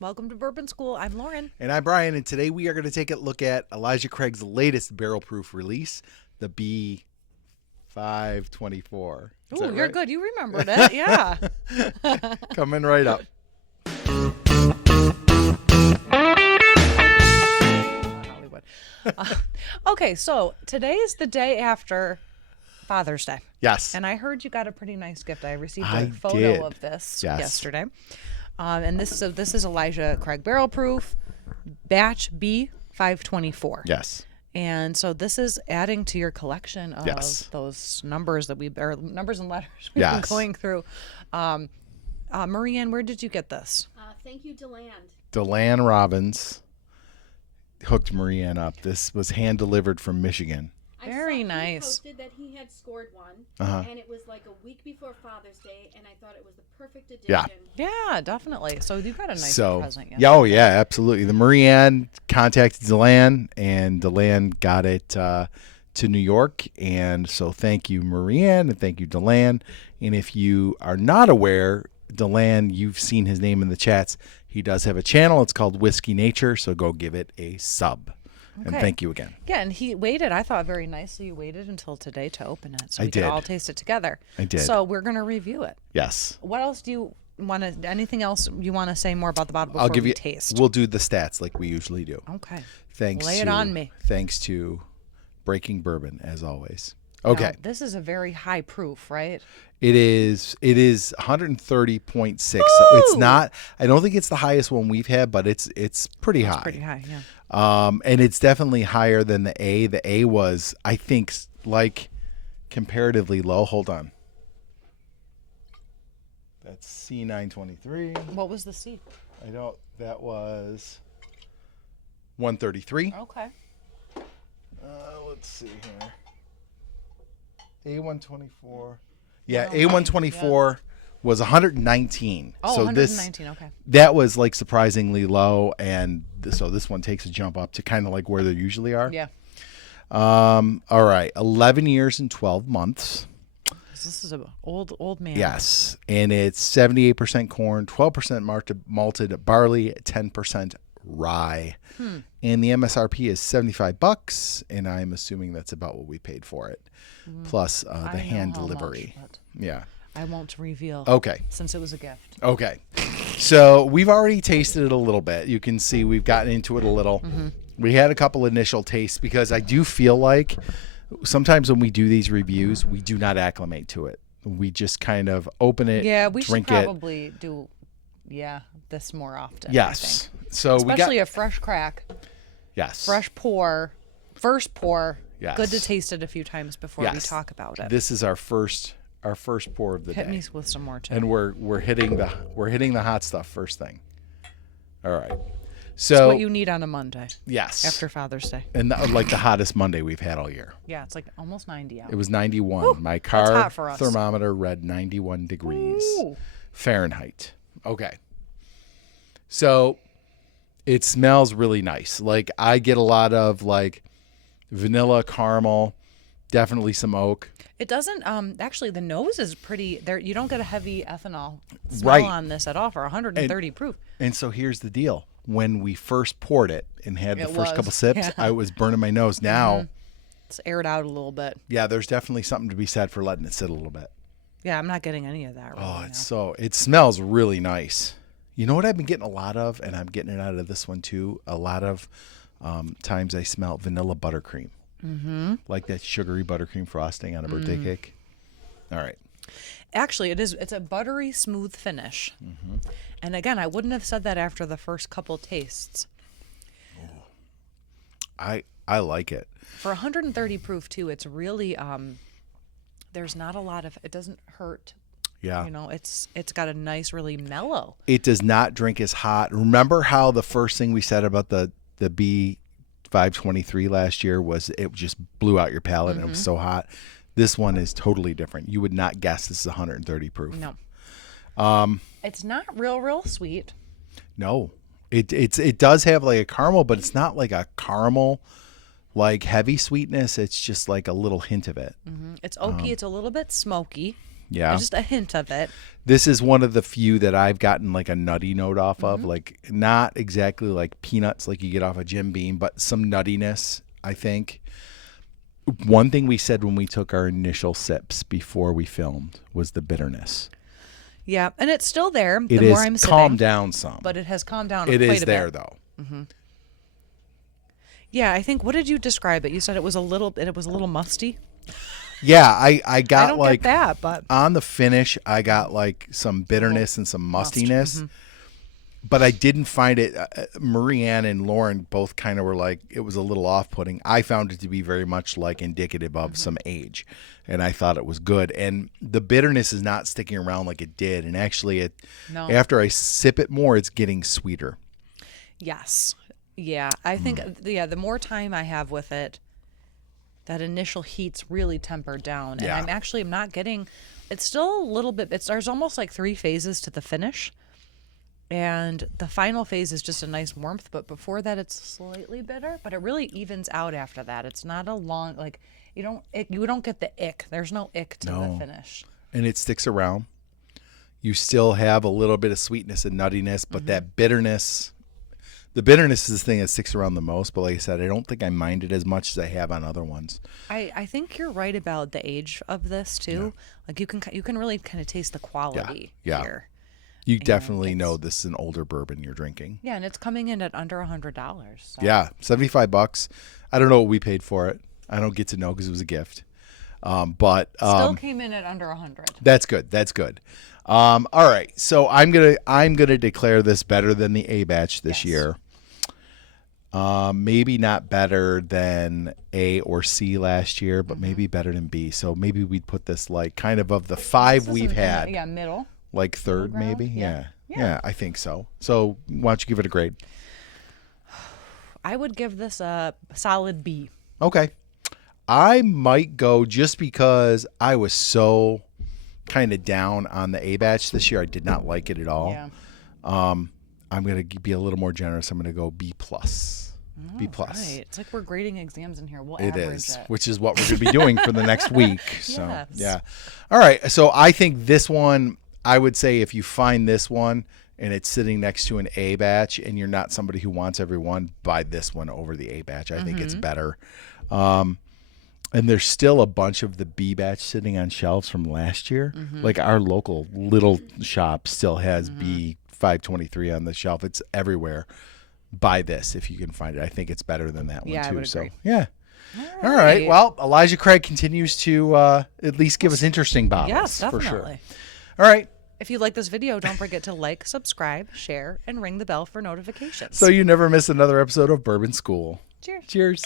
Welcome to Bourbon School. I'm Lauren. And I'm Brian, and today we are going to take a look at Elijah Craig's latest barrel-proof release, the B524. Oh, you're good. You remembered it. Yeah. Coming right up. Hollywood. Okay, so today is the day after Father's Day. Yes. And I heard you got a pretty nice gift. I received I a photo did. of this Yes. yesterday. And this is Elijah Craig Barrel Proof batch B524. Yes. And so this is adding to your collection of Yes. those numbers numbers and letters we've been Yes. going through. Marianne, where did you get this? Thank you, Delan. Delan Robbins hooked Marianne up. This was hand-delivered from Michigan. Very I saw nice. He posted that he had scored one, and it was like a week before Father's Day, and I thought it was the perfect addition. Yeah. Yeah, definitely. So you got a nice present. Yeah, oh yeah, absolutely. The Marianne contacted Delan, and Delan got it to New York. And so thank you, Marianne, and thank you, Delan. And if you are not aware, Delan, you've seen his name in the chats. He does have a channel. It's called Whiskey Nature, so go give it a sub. And Okay. thank you again. Yeah, and he waited, I thought very nicely, you waited until today to open it so I we could did. all taste it together. I did. So we're going to review it. Yes. What else do you want to, anything else you want to say more about the bottle before I'll give we you. taste? We'll do the stats like we usually do. Okay. Thanks. Lay it to, on me. Thanks to Breaking Bourbon, as always. Okay. Now, this is a very high proof, right? It is 130.6. So it's not, I don't think it's the highest one we've had, but it's pretty high. Pretty high, yeah. And it's definitely higher than the A. The A was, I think, like comparatively low. Hold on. That's C923. What was the C? That was 133. Okay. Let's see here. A124. Yeah, Oh, A124 was 119. Oh, so 119, okay. that was like surprisingly low, and so this one takes a jump up to kind of like where they usually are. Yeah. All right, 11 years and 12 months. This is an old man. Yes, and it's 78% corn, 12% malted barley, 10% rye. And the MSRP is $75, and I'm assuming that's about what we paid for it, plus the I know hand how delivery. much, but Yeah. I won't reveal. Okay. Since it was a gift. Okay. So we've already tasted it a little bit. You can see we've gotten into it a little. We had a couple initial tastes because I do feel like sometimes when we do these reviews, we do not acclimate to it. We just kind of open it, Yeah, we should drink it. probably do this more often. I Yes. think. So Especially we got a fresh crack, yes. fresh pour, first pour. Yes. Good to taste it a few times before we Yes. talk about it. This is our first pour of the Hit day. me with some more too. And we're hitting the hot stuff first thing. All right. It's So what you need on a Monday yes. after Father's Day. And like the hottest Monday we've had all year. Yeah, it's like almost 90 out. It was 91. Woo, My that's car hot for us. thermometer read 91 degrees Ooh. Fahrenheit. Okay. So it smells really nice. Like I get a lot of like vanilla, caramel, definitely some oak. It doesn't actually the nose is pretty there. You don't get a heavy ethanol smell Right. on this at all for 130 proof. And so here's the deal. When we first poured it and had the It first was, couple sips, yeah. I was burning my nose. Now, It's aired out a little bit. yeah, there's definitely something to be said for letting it sit a little bit. Yeah, I'm not getting any of that right Oh, now. it smells really nice. You know what I've been getting a lot of, and I'm getting it out of this one too. A lot of times I smell vanilla buttercream, like that sugary buttercream frosting on a birthday cake. All right. Actually, it's a buttery smooth finish. And again, I wouldn't have said that after the first couple tastes. I like it. For 130 proof too, it's really there's not a lot of it doesn't hurt. Yeah. You know, it's got a nice really mellow. It does not drink as hot. Remember how the first thing we said about the B523 last year was it just blew out your palate and it was so hot. This one is totally different. You would not guess this is 130 proof. No. It's not real sweet. No. It does have like a caramel, but it's not like a caramel like heavy sweetness. It's just like a little hint of it. It's oaky. It's a little bit smoky. Yeah. Just a hint of it. This is one of the few that I've gotten like a nutty note off of, like not exactly like peanuts like you get off a Jim Beam, but some nuttiness, I think. One thing we said when we took our initial sips before we filmed was the bitterness. Yeah, and it's still there. It the more is I'm sipping, calmed down some. but it has calmed down It quite is a there, bit. though. Yeah, I think, what did you describe it? You said it was a little musty. Yeah, I got I don't like get that, but on the finish, I got like some bitterness and some mustiness. But I didn't find it. Marie Ann and Lauren both kind of were like, it was a little off-putting. I found it to be very much like indicative of some age, and I thought it was good. And the bitterness is not sticking around like it did. And actually, after I sip it more, it's getting sweeter. Yes. Yeah, I think, the more time I have with it, that initial heat's really tempered down. And I'm not getting, it's still a little bit, there's almost like 3 phases to the finish. And the final phase is just a nice warmth, but before that it's slightly bitter, but it really evens out after that. It's not a long, like, you don't get the ick. There's no ick to the finish. And it sticks around. You still have a little bit of sweetness and nuttiness, but that bitterness, the bitterness is the thing that sticks around the most. But like I said, I don't think I mind it as much as I have on other ones. I think you're right about the age of this too. Like you can really kind of taste the quality here. You definitely know this is an older bourbon you're drinking. Yeah, and it's coming in at under $100. So. Yeah, $75. I don't know what we paid for it. I don't get to know because it was a gift. But still came in at under $100. That's good. That's good. All right, so I'm gonna declare this better than the A batch this year. Maybe not better than A or C last year, but maybe better than B. So maybe we'd put this like kind of the 5 we've had. Yeah, middle. Like third, maybe? Yeah, I think so. So why don't you give it a grade? I would give this a solid B. Okay. I might go just because I was so kind of down on the A batch this year. I did not like it at all. Yeah. I'm going to be a little more generous. I'm going to go B+. B+. Right. It's like we're grading exams in here. We'll It average is, it. which is what we're going to be doing for the next week. So, Yes. yeah. All right. So I think this one, I would say if you find this one and it's sitting next to an A batch and you're not somebody who wants every one, buy this one over the A batch. I think it's better. And there's still a bunch of the B batch sitting on shelves from last year. Like our local little shop still has B523 on the shelf. It's everywhere. Buy this if you can find it. I think it's better than that one too. I would agree. So yeah. All right. Well, Elijah Craig continues to at least give us interesting bottles. Yes, for definitely. sure. All right. If you like this video, don't forget to like, subscribe, share, and ring the bell for notifications. So you never miss another episode of Bourbon School. Cheers. Cheers.